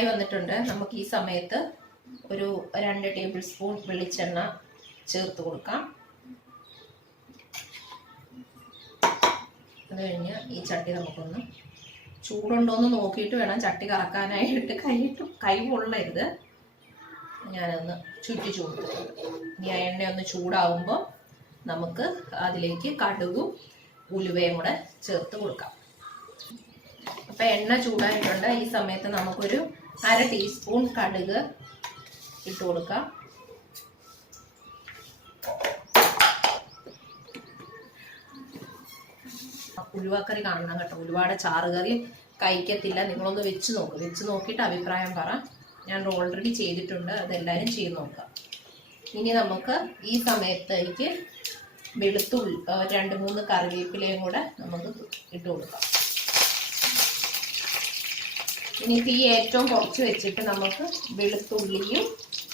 ചൂടായി വന്നിട്ടുണ്ട്. നമുക്ക് ഈ സമയത്ത് ഒരു 2 ടേബിൾ സ്പൂൺ വെളിച്ചെണ്ണ ചേർത്ത് കൊടുക്കാം. അത് കഴിഞ്ഞ് ഈ ചട്ടി നമുക്കൊന്ന് ചൂടുണ്ടോയെന്ന് നോക്കിയിട്ട് വേണം ചട്ടി കറക്കാനായിട്ട്. കൈ കൊള്ളരുത്. ഞാനൊന്ന് ചുറ്റിച്ചു കൊടുത്തിട്ടുണ്ട്. ഇനി ആ എണ്ണ ഒന്ന് ചൂടാവുമ്പോൾ നമുക്ക് അതിലേക്ക് കടുകും ഉലുവയും കൂടെ ചേർത്ത് കൊടുക്കാം. അപ്പം എണ്ണ ചൂടായിട്ടുണ്ട്. ഈ സമയത്ത് നമുക്കൊരു 1/2 ടീസ്പൂൺ കടുക് ഇട്ട് കൊടുക്കാം. ഉലുവക്കറി കാണണം കേട്ടോ. ഉലുവയുടെ ചാറുകറി കഴിക്കത്തില്ല. നിങ്ങളൊന്ന് വെച്ച് നോക്ക്. വെച്ച് നോക്കിയിട്ട് അഭിപ്രായം പറ. ഞാൻ ഓൾറെഡി ചെയ്തിട്ടുണ്ട്. അതെല്ലാവരും ചെയ്ത് നോക്കാം. ഇനി നമുക്ക് ഈ സമയത്തേക്ക് വെളുത്തുള്ളി 2-3 കറിവേപ്പിലയും കൂടെ നമുക്ക് ഇട്ട് കൊടുക്കാം. ഇനി തീ ഏറ്റവും കുറച്ച് വെച്ചിട്ട് നമുക്ക് വെളുത്തുള്ളിയും,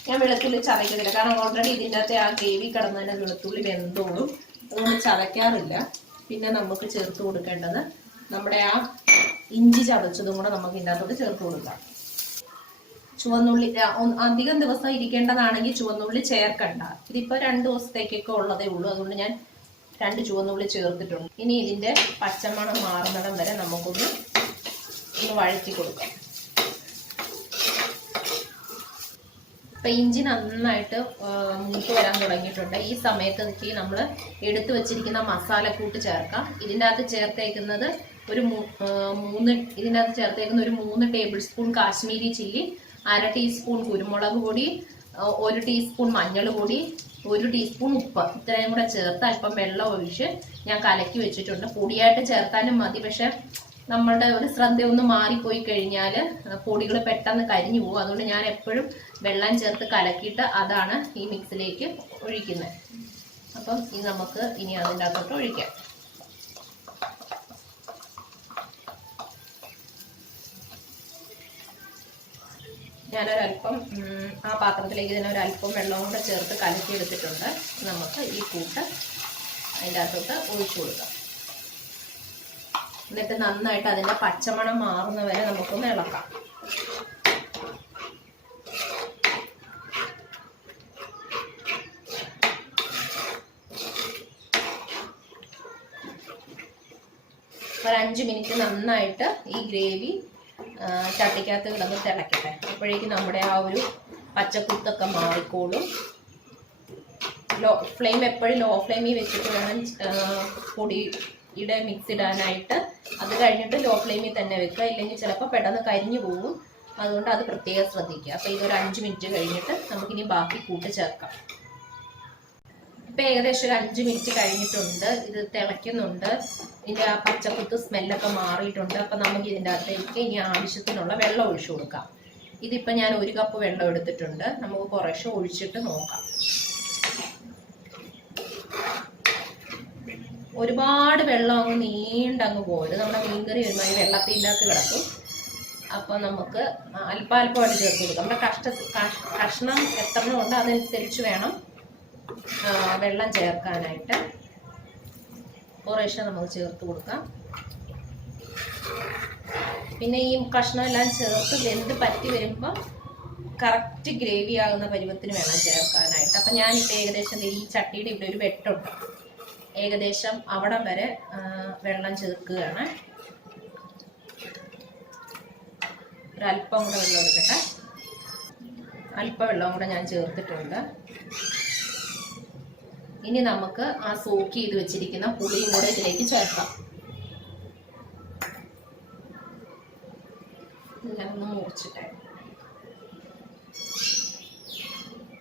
ഞാൻ വെളുത്തുള്ളി ചതയ്ക്കത്തില്ല, കാരണം ഓൾറെഡി ഇതിൻ്റെ അകത്ത് ആ ഗ്രേവി കിടന്ന് തന്നെ വെളുത്തുള്ളി വെന്തോളും. അതുകൊണ്ട് ചതയ്ക്കാറില്ല. പിന്നെ നമുക്ക് ചേർത്ത് കൊടുക്കേണ്ടത് നമ്മുടെ ആ ഇഞ്ചി ചതച്ചതും കൂടെ നമുക്ക് ഇതിൻ്റെ അകത്തോട്ട് ചേർത്ത് കൊടുക്കാം. ചുവന്നുള്ളി അധികം ദിവസം ഇരിക്കേണ്ടതാണെങ്കിൽ ചുവന്നുള്ളി ചേർക്കണ്ട. ഇതിപ്പോൾ 2 ദിവസത്തേക്കൊക്കെ ഉള്ളതേ ഉള്ളൂ. അതുകൊണ്ട് ഞാൻ 2 ചുവന്നുള്ളി ചേർത്തിട്ടുണ്ട്. ഇനി ഇതിൻ്റെ പച്ചമണം മാറുന്നിടം വരെ നമുക്കൊന്ന് വഴറ്റി കൊടുക്കാം. ഇപ്പം ഇഞ്ചി നന്നായിട്ട് മൂത്ത് വരാൻ തുടങ്ങിയിട്ടുണ്ട്. ഈ സമയത്തേക്ക് നമ്മൾ എടുത്തു വെച്ചിരിക്കുന്ന മസാലക്കൂട്ട് ചേർക്കാം. ഇതിൻ്റെ അകത്ത് ചേർത്തേക്കുന്നത് ഒരു 3 table spoon Kashmiri chilli, 1/2 teaspoon കുരുമുളക് പൊടി, 1 ടീസ്പൂൺ മഞ്ഞൾ പൊടി, 1 ടീസ്പൂൺ ഉപ്പ്. ഇത്രയും കൂടെ ചേർത്ത് അല്പം വെള്ളം ഒഴിച്ച് ഞാൻ കലക്കി വെച്ചിട്ടുണ്ട്. പൊടിയായിട്ട് ചേർത്താലും മതി. പക്ഷെ നമ്മളുടെ ഒരു ശ്രദ്ധയൊന്ന് മാറിപ്പോയി കഴിഞ്ഞാൽ പൊടികൾ പെട്ടെന്ന് കരിഞ്ഞു പോകും. അതുകൊണ്ട് ഞാൻ എപ്പോഴും വെള്ളം ചേർത്ത് കലക്കിയിട്ട് അതാണ് ഈ മിക്സിലേക്ക് ഒഴിക്കുന്നത്. അപ്പം ഇത് നമുക്ക് ഇനി അതിൻ്റെ അകത്തോട്ട് ഒഴിക്കാം. ഞാനൊരല്പം ആ പാത്രത്തിലേക്ക് തന്നെ ഒരല്പം വെള്ളവും കൂടെ ചേർത്ത് കലക്കി എടുത്തിട്ടുണ്ട്. നമുക്ക് ഈ കൂട്ട് അതിൻ്റെ അകത്തോട്ട് ഒഴിച്ചു കൊടുക്കാം. എന്നിട്ട് നന്നായിട്ട് അതിൻ്റെ പച്ചമണം മാറുന്ന വരെ നമുക്കൊന്ന് ഇളക്കാം. ഒരു 5 മിനിറ്റ് നന്നായിട്ട് ഈ ഗ്രേവി ചട്ടിക്കകത്ത് കിടന്ന് തിളക്കട്ടെ. അപ്പോഴേക്കും നമ്മുടെ ആ ഒരു പച്ചക്കുത്തൊക്കെ മാറിക്കോളും. ഫ്ലെയിം എപ്പോഴും ലോ ഫ്ലെയിമിൽ വെച്ചിട്ട് വേണം പൊടിയുടെ മിക്സ് ഇടാനായിട്ട്. അത് കഴിഞ്ഞിട്ട് ലോ ഫ്ലെയിമിൽ തന്നെ വെക്കുക. ഇല്ലെങ്കിൽ ചിലപ്പോൾ പെട്ടെന്ന് കരിഞ്ഞു പോകും. അതുകൊണ്ട് അത് പ്രത്യേകം ശ്രദ്ധിക്കുക. അപ്പോൾ ഇതൊരു 5 മിനിറ്റ് കഴിഞ്ഞിട്ട് നമുക്കിനി ബാക്കി കൂട്ട് ചേർക്കാം. ഇപ്പം ഏകദേശം ഒരു 5 മിനിറ്റ് കഴിഞ്ഞിട്ടുണ്ട്. ഇത് തിളയ്ക്കുന്നുണ്ട്. ഇതിൻ്റെ ആ പച്ചക്കുത്ത് സ്മെല്ലൊക്കെ മാറിയിട്ടുണ്ട്. അപ്പം നമുക്ക് ഇതിൻ്റെ അകത്തേക്ക് ഇനി ആവശ്യത്തിനുള്ള വെള്ളം ഒഴിച്ചു കൊടുക്കാം. ഇതിപ്പോൾ ഞാൻ 1 കപ്പ് വെള്ളം എടുത്തിട്ടുണ്ട്. നമുക്ക് കുറേശ്ശെ ഒഴിച്ചിട്ട് നോക്കാം. ഒരുപാട് വെള്ളം അങ്ങ് നീണ്ടങ്ങ് പോകരുത്. നമ്മുടെ മീൻകറി ഒരുമാതിരി വെള്ളത്തിൻ്റെ അകത്ത് കിടക്കും. അപ്പോൾ നമുക്ക് അല്പാൽപ്പമായിട്ട് ചേർത്ത് കൊടുക്കാം. നമ്മുടെ കഷ്ണം എത്രണ്ണം ഉണ്ട് അതനുസരിച്ച് വേണം വെള്ളം ചേർക്കാനായിട്ട്. കുറേശ്ശെ നമുക്ക് ചേർത്ത് കൊടുക്കാം. പിന്നെ ഈ കഷ്ണം എല്ലാം ചേർത്ത് വെന്ത് പറ്റി വരുമ്പോൾ കറക്റ്റ് ഗ്രേവി ആകുന്ന പരുവത്തിന് വേണം ചേർക്കാനായിട്ട്. അപ്പം ഞാനിപ്പോൾ ഏകദേശം ഈ ചട്ടിയുടെ ഇവിടെ ഒരു വെട്ടുണ്ട്. ഏകദേശം അവിടം വരെ വെള്ളം ചേർക്കുകയാണ്. ഒരല്പം കൂടെ വെള്ളം എടുക്കട്ടെ. അല്പം വെള്ളം കൂടെ ഞാൻ ചേർത്തിട്ടുണ്ട്. ഇനി നമുക്ക് ആ സോക്ക് ചെയ്ത് വെച്ചിരിക്കുന്ന പുളിയും കൂടെ ഇതിലേക്ക് ചേർക്കാം. ഞാനൊന്ന് മുറിച്ചിട്ടെ.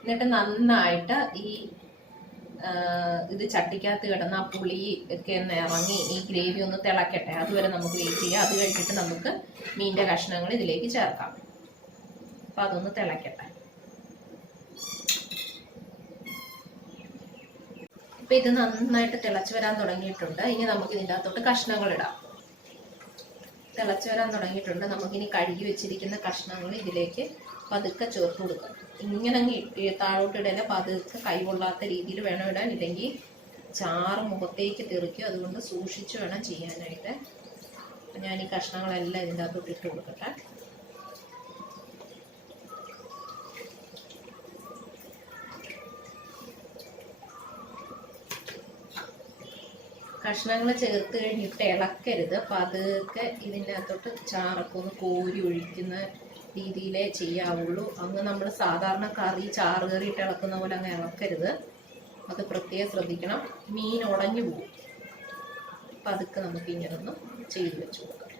എന്നിട്ട് നന്നായിട്ട് ഇത് ചട്ടിക്കകത്ത് കിടന്ന ആ പുളി ഒക്കെ ഒന്ന് ഇറങ്ങി ഈ ഗ്രേവി ഒന്ന് തിളക്കട്ടെ. അതുവരെ നമുക്ക് വെയിറ്റ് ചെയ്യാം. അത് കഴിഞ്ഞിട്ട് നമുക്ക് മീനിൻ്റെ കഷ്ണങ്ങൾ ഇതിലേക്ക് ചേർക്കാം. അപ്പം അതൊന്ന് തിളക്കട്ടെ. ഇപ്പം ഇത് നന്നായിട്ട് തിളച്ച് വരാൻ തുടങ്ങിയിട്ടുണ്ട്. ഇനി നമുക്ക് ഇതിൻ്റെ അകത്തോട്ട് കഷ്ണങ്ങൾ ഇടാം. തിളച്ച് വരാൻ തുടങ്ങിയിട്ടുണ്ട്. നമുക്കിനി കഴുകി വെച്ചിരിക്കുന്ന കഷ്ണങ്ങൾ ഇതിലേക്ക് പതുക്കെ ചേർത്ത് കൊടുക്കാം. ഇങ്ങനെ താഴോട്ട് ഇടല പതുക്കെ കൈകൊള്ളാത്ത രീതിയിൽ വേണം ഇടാൻ. ഇല്ലെങ്കിൽ ചാറ് മുഖത്തേക്ക് തെറിക്കും. അതുകൊണ്ട് സൂക്ഷിച്ച് വേണം ചെയ്യാനായിട്ട്. അപ്പം ഞാൻ ഈ കഷ്ണങ്ങളെല്ലാം ഇതിൻ്റെ അകത്തോട്ട് ഇട്ട് കൊടുക്കട്ടെ. കഷ്ണങ്ങൾ ചേർത്ത് കഴിഞ്ഞിട്ട് ഇളക്കരുത്. അപ്പം അതൊക്കെ ഇതിൻ്റെ അകത്തോട്ട് ചാറൊക്കെ ഒന്ന് കോരി ഒഴിക്കുന്ന രീതിയിലേ ചെയ്യാവുള്ളൂ. അങ്ങ് നമ്മൾ സാധാരണ കറി ചാറ് കറിയിട്ട് ഇളക്കുന്ന പോലെ അങ്ങ് ഇളക്കരുത്. അത് പ്രത്യേകം ശ്രദ്ധിക്കണം. മീൻ ഉടഞ്ഞു പോകും. അപ്പം അതൊക്കെ നമുക്ക് ഇങ്ങനെ ഒന്ന് ചെയ്ത് വെച്ച് കൊടുക്കാം,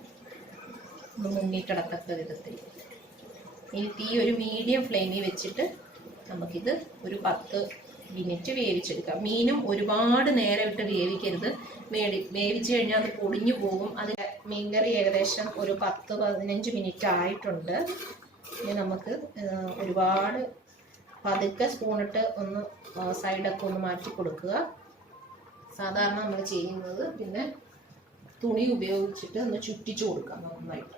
ഒന്ന് മുങ്ങിക്കിടത്തക്ക വിധത്തിൽ. ഇനി തീ ഒരു മീഡിയം ഫ്ലെയിമിൽ വെച്ചിട്ട് നമുക്കിത് ഒരു 10 മിനിറ്റ് വേവിച്ചെടുക്കാം. മീനും ഒരുപാട് നേരം ഇട്ട് വേവിക്കരുത്. വേവിച്ച് കഴിഞ്ഞാൽ അത് പൊടിഞ്ഞു പോകും. അത് മീൻകറി ഏകദേശം ഒരു 10-15 മിനിറ്റ് ആയിട്ടുണ്ട്. ഇനി നമുക്ക് ഒരുപാട് പതുക്കെ സ്പൂണിട്ട് ഒന്ന് സൈഡൊക്കെ ഒന്ന് മാറ്റി കൊടുക്കുക. സാധാരണ നമ്മൾ ചെയ്യുന്നത് പിന്നെ തുണി ഉപയോഗിച്ചിട്ട് ഒന്ന് ചുറ്റിച്ചു കൊടുക്കാം നന്നായിട്ട്.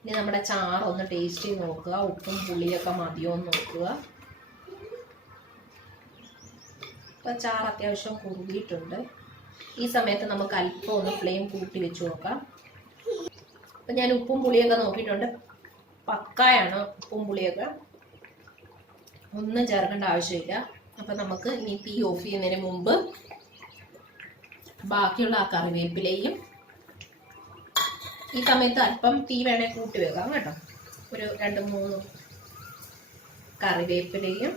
ഇനി നമ്മുടെ ചാറൊന്ന് ടേസ്റ്റ് ചെയ്ത് നോക്കുക. ഉപ്പും പുളിയൊക്കെ മതിയോ എന്ന് നോക്കുക. ഇപ്പം ചാറ് അത്യാവശ്യം കുറുകിയിട്ടുണ്ട്. ഈ സമയത്ത് നമുക്ക് അല്പം ഒന്ന് ഫ്ലെയിം കൂട്ടി വെച്ച് നോക്കാം. അപ്പം ഞാൻ ഉപ്പും പുളിയൊക്കെ നോക്കിയിട്ടുണ്ട്. പക്കായാണ് ഉപ്പും പുളിയൊക്കെ, ഒന്നും ചേർക്കേണ്ട ആവശ്യമില്ല. അപ്പം നമുക്ക് ഇനി തീ ഓഫ് ചെയ്യുന്നതിന് മുമ്പ് ബാക്കിയുള്ള ആ കറിവേപ്പിലയും, ഈ സമയത്ത് അല്പം തീ വേണേൽ കൂട്ടി വെക്കാം കേട്ടോ, ഒരു 2-3 കറിവേപ്പിലയും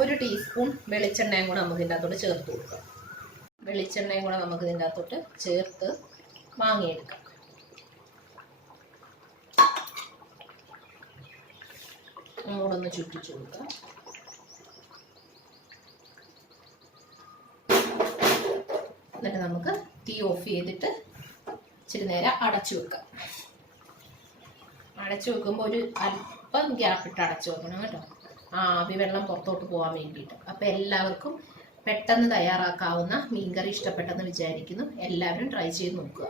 1 ടീസ്പൂൺ വെളിച്ചെണ്ണയും കൂടെ നമുക്ക് ഇതിൻ്റെ അകത്തോട്ട് ചേർത്ത് കൊടുക്കാം. വെളിച്ചെണ്ണയും കൂടെ നമുക്ക് ഇതിൻ്റെ അകത്തോട്ട് ചേർത്ത് വാങ്ങിയെടുക്കാം. അങ്ങോട്ടൊന്ന് ചുറ്റിച്ചു കൊടുക്കാം. എന്നിട്ട് നമുക്ക് തീ ഓഫ് ചെയ്തിട്ട് ഇച്ചിരി നേരം അടച്ചു വെക്കാം. അടച്ചു വെക്കുമ്പോൾ ഒരു അല്പം ഗ്യാപ്പിട്ട് അടച്ചു വെക്കണം കേട്ടോ, ആവി വെള്ളം പുറത്തോട്ട് പോകാൻ വേണ്ടിയിട്ട്. അപ്പം എല്ലാവർക്കും പെട്ടെന്ന് തയ്യാറാക്കാവുന്ന മീൻകറി ഇഷ്ടപ്പെട്ടെന്ന് വിചാരിക്കുന്നു. എല്ലാവരും ട്രൈ ചെയ്ത് നോക്കുക.